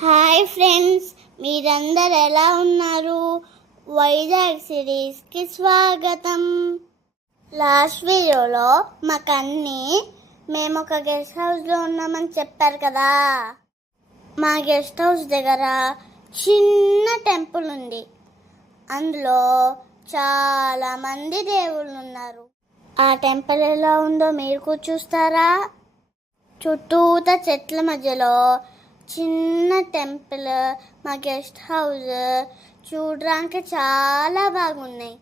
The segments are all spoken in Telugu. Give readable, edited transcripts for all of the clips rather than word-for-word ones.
హాయ్ ఫ్రెండ్స్, మీరందరు ఎలా ఉన్నారు? వైజాగ్ సిరీస్కి స్వాగతం. లాస్ట్ వీడియోలో మాకన్నీ మేము ఒక గెస్ట్ హౌస్లో ఉన్నామని చెప్పారు కదా. మా గెస్ట్ హౌస్ దగ్గర చిన్న టెంపుల్ ఉంది. అందులో చాలామంది దేవుళ్ళు ఉన్నారు. ఆ టెంపుల్ ఎలా ఉందో మీరు చూస్తారా? చుట్టూత చెట్ల మధ్యలో చిన్న టెంపుల్, మా గెస్ట్ హౌస్ చూడడానికి చాలా బాగున్నాయి.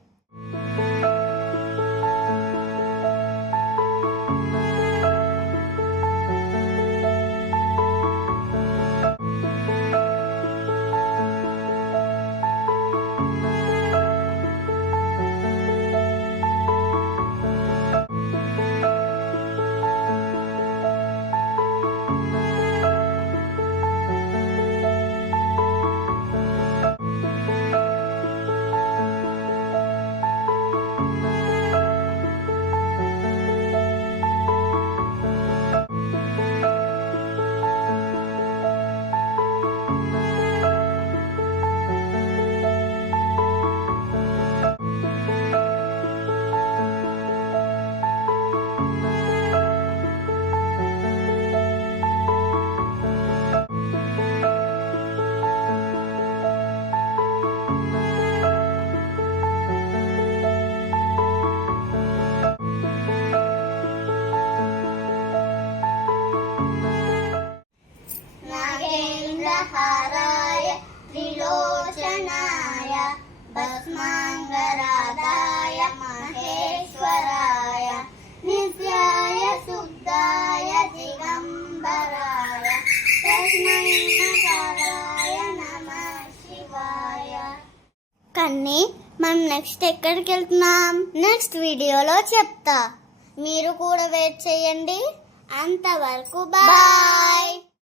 హారాయ త్రిలోచనాయ భస్మాంగరాగాయ మహేశ్వరాయ నిత్యాయ శుద్ధాయ దిగంబరాయ తస్మై నకారాయ నమః శివాయ. కానీ మనం నెక్స్ట్ ఎక్కడికి వెళ్తున్నాం నెక్స్ట్ వీడియోలో చెప్తా. మీరు కూడా వెయిట్ చేయండి. అంతవరకు బాయ్.